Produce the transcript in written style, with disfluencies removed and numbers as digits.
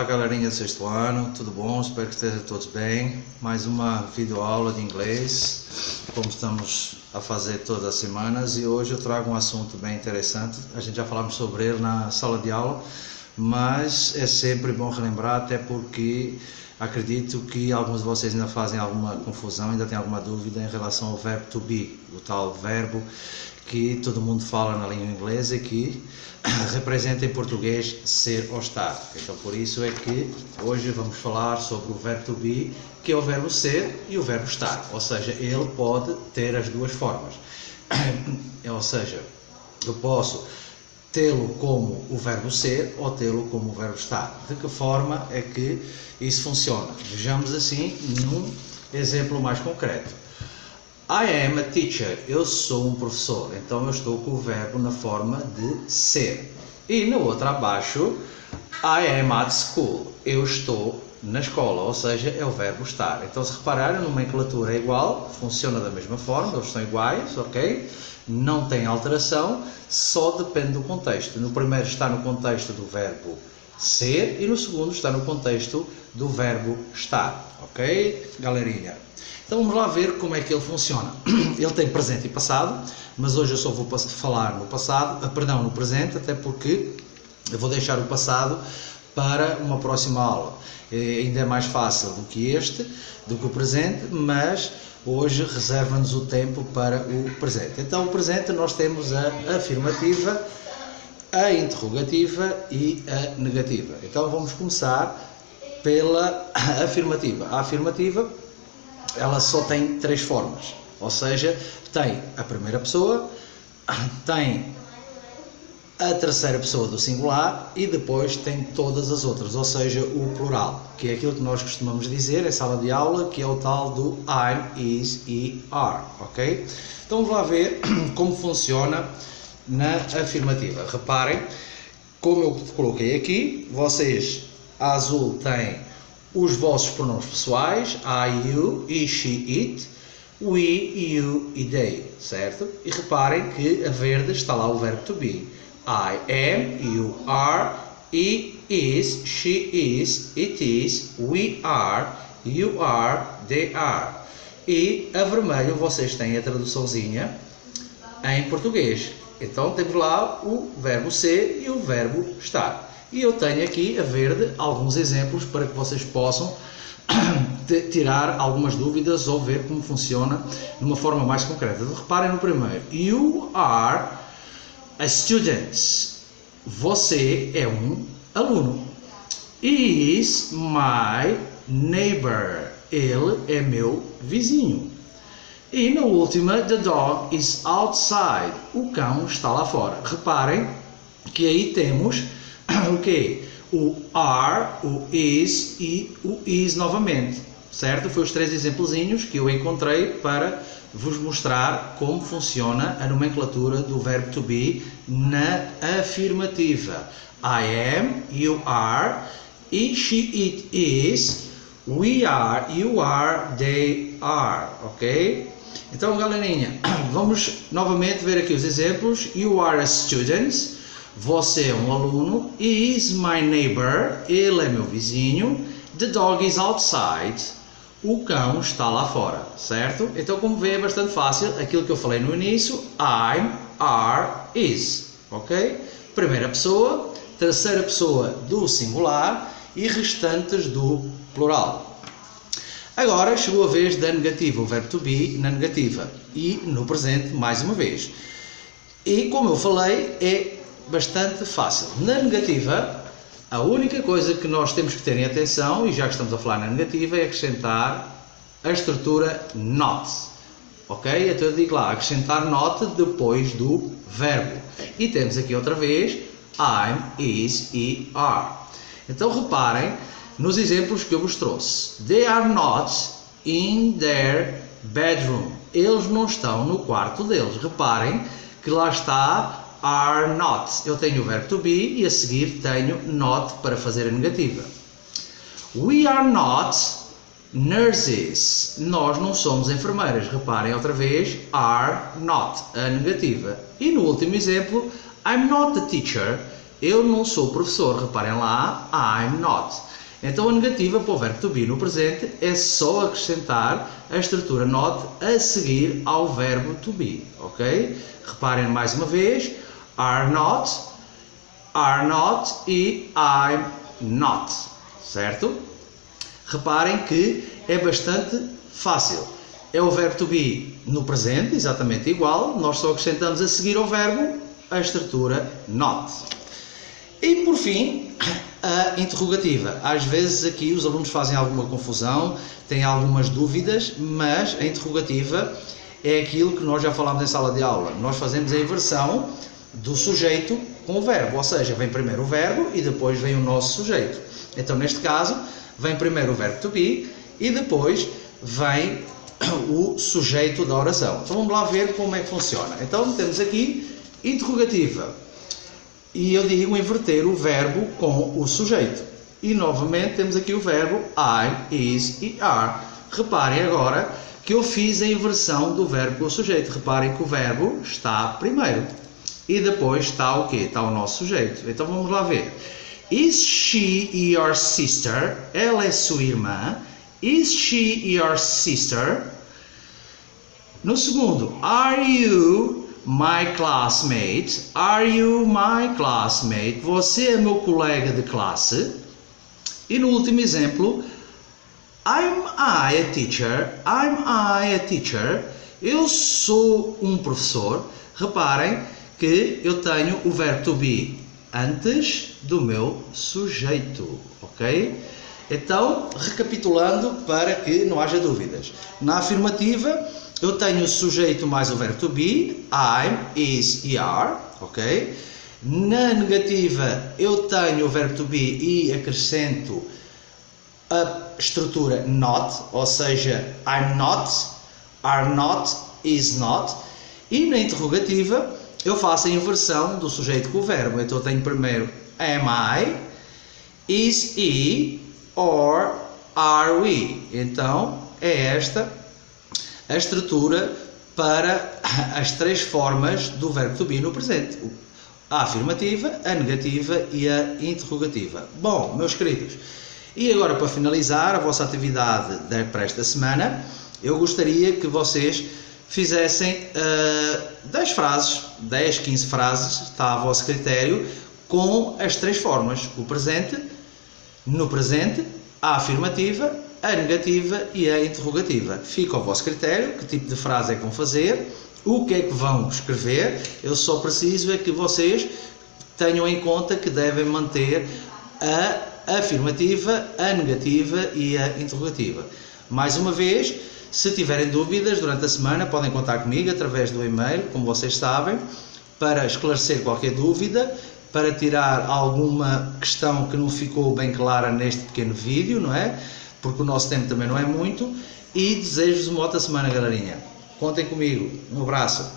Olá galerinha do sexto ano, tudo bom? Espero que estejam todos bem. Mais uma videoaula de inglês, como estamos a fazer todas as semanas, e hoje eu trago um assunto bem interessante. A gente já falamos sobre ele na sala de aula, mas é sempre bom relembrar, até porque acredito que alguns de vocês ainda fazem alguma confusão, ainda têm alguma dúvida em relação ao verbo to be, o tal verbo que todo mundo fala na língua inglesa e que representa em português ser ou estar. Então por isso é que hoje vamos falar sobre o verbo to be, que é o verbo ser e o verbo estar, ou seja, ele pode ter as duas formas. Ou seja, eu posso tê-lo como o verbo ser ou tê-lo como o verbo estar. De que forma é que isso funciona? Vejamos assim num exemplo mais concreto. I am a teacher. Eu sou um professor. Então eu estou com o verbo na forma de ser. E no outro abaixo, I am at school. Eu estou na escola, ou seja, é o verbo estar. Então se repararem, a nomenclatura é igual, funciona da mesma forma, eles são iguais, ok? Não tem alteração, só depende do contexto. No primeiro está no contexto do verbo ser e no segundo está no contexto do verbo estar, ok, galerinha? Então vamos lá ver como é que ele funciona. Ele tem presente e passado, mas hoje eu só vou falar no passado, perdão, no presente, até porque eu vou deixar o passado para uma próxima aula. Ainda é mais fácil do que o presente, mas hoje reserva-nos o tempo para o presente. Então o presente nós temos a afirmativa, a interrogativa e a negativa. Então vamos começar pela afirmativa. A afirmativa, ela só tem três formas, ou seja, tem a primeira pessoa, tem a terceira pessoa do singular e depois tem todas as outras, ou seja, o plural, que é aquilo que nós costumamos dizer em sala de aula, que é o tal do I'm, is e are, ok? Então vamos lá ver como funciona na afirmativa. Reparem, como eu coloquei aqui, vocês, a azul tem os vossos pronomes pessoais, I, you, he, she, it, we, you e they, certo? E reparem que a verde está lá o verbo to be. I am, you are, he is, she is, it is, we are, you are, they are. E a vermelho vocês têm a traduçãozinha em português. Então temos lá o verbo ser e o verbo estar. E eu tenho aqui a verde alguns exemplos para que vocês possam tirar algumas dúvidas ou ver como funciona de uma forma mais concreta. Reparem no primeiro. You are a student. Você é um aluno. He is my neighbor. Ele é meu vizinho. E na última, the dog is outside. O cão está lá fora. Reparem que aí temos o quê? O are, o is e o is novamente, certo? Foi os três exemplozinhos que eu encontrei para vos mostrar como funciona a nomenclatura do verbo to be na afirmativa. I am, you are, he, she, it is, we are, you are, they are, ok? Então, galerinha, vamos novamente ver aqui os exemplos. You are a student. Você é um aluno. He is my neighbor. Ele é meu vizinho. The dog is outside. O cão está lá fora, certo? Então, como vê, é bastante fácil. Aquilo que eu falei no início. I'm, are, is. Ok? Primeira pessoa, terceira pessoa do singular e restantes do plural. Agora chegou a vez da negativa, o verbo to be na negativa e no presente mais uma vez. E como eu falei, é bastante fácil. Na negativa, a única coisa que nós temos que ter em atenção, e já que estamos a falar na negativa, é acrescentar a estrutura not. Ok? Então eu digo lá, acrescentar not depois do verbo. E temos aqui outra vez, I'm, is e are. Então reparem nos exemplos que eu vos trouxe. They are not in their bedroom. Eles não estão no quarto deles. Reparem que lá está are not. Eu tenho o verbo to be e a seguir tenho not para fazer a negativa. We are not nurses. Nós não somos enfermeiras. Reparem outra vez, are not, a negativa. E no último exemplo, I'm not a teacher. Eu não sou professor. Reparem lá, I'm not. Então a negativa para o verbo to be no presente é só acrescentar a estrutura not a seguir ao verbo to be, ok? Reparem mais uma vez, are not e I'm not, certo? Reparem que é bastante fácil. É o verbo to be no presente, exatamente igual, nós só acrescentamos a seguir ao verbo a estrutura not. E por fim, a interrogativa. Às vezes aqui os alunos fazem alguma confusão, têm algumas dúvidas, mas a interrogativa é aquilo que nós já falámos em sala de aula. Nós fazemos a inversão do sujeito com o verbo, ou seja, vem primeiro o verbo e depois vem o nosso sujeito. Então neste caso, vem primeiro o verbo to be e depois vem o sujeito da oração. Então vamos lá ver como é que funciona. Então temos aqui interrogativa. E eu digo inverter o verbo com o sujeito. E novamente temos aqui o verbo I, is e are. Reparem agora que eu fiz a inversão do verbo com o sujeito. Reparem que o verbo está primeiro. E depois está o quê? Está o nosso sujeito. Então vamos lá ver. Is she your sister? Ela é sua irmã. Is she your sister? No segundo, are you my classmate? Are you my classmate? Você é meu colega de classe. E no último exemplo, am I a teacher? Am I a teacher? Eu sou um professor. Reparem que eu tenho o verbo to be antes do meu sujeito, ok? Então, recapitulando para que não haja dúvidas. Na afirmativa, eu tenho o sujeito mais o verbo to be, I'm, is e are, ok? Na negativa, eu tenho o verbo to be e acrescento a estrutura not, ou seja, I'm not, are not, is not. E na interrogativa, eu faço a inversão do sujeito com o verbo. Então eu tenho primeiro am I, is he, or are we. Então é esta a estrutura para as três formas do verbo to be no presente. A afirmativa, a negativa e a interrogativa. Bom, meus queridos, e agora para finalizar a vossa atividade para esta semana, eu gostaria que vocês fizessem 10 frases, 10, 15 frases, está a vosso critério, com as três formas, o presente, no presente, a afirmativa, a negativa e a interrogativa. Fica ao vosso critério, que tipo de frase é que vão fazer, o que é que vão escrever, eu só preciso é que vocês tenham em conta que devem manter a afirmativa, a negativa e a interrogativa. Mais uma vez, se tiverem dúvidas durante a semana, podem contar comigo através do e-mail, como vocês sabem, para esclarecer qualquer dúvida, para tirar alguma questão que não ficou bem clara neste pequeno vídeo, não é? Porque o nosso tempo também não é muito. E desejo-vos uma ótima semana, galerinha. Contem comigo. Um abraço.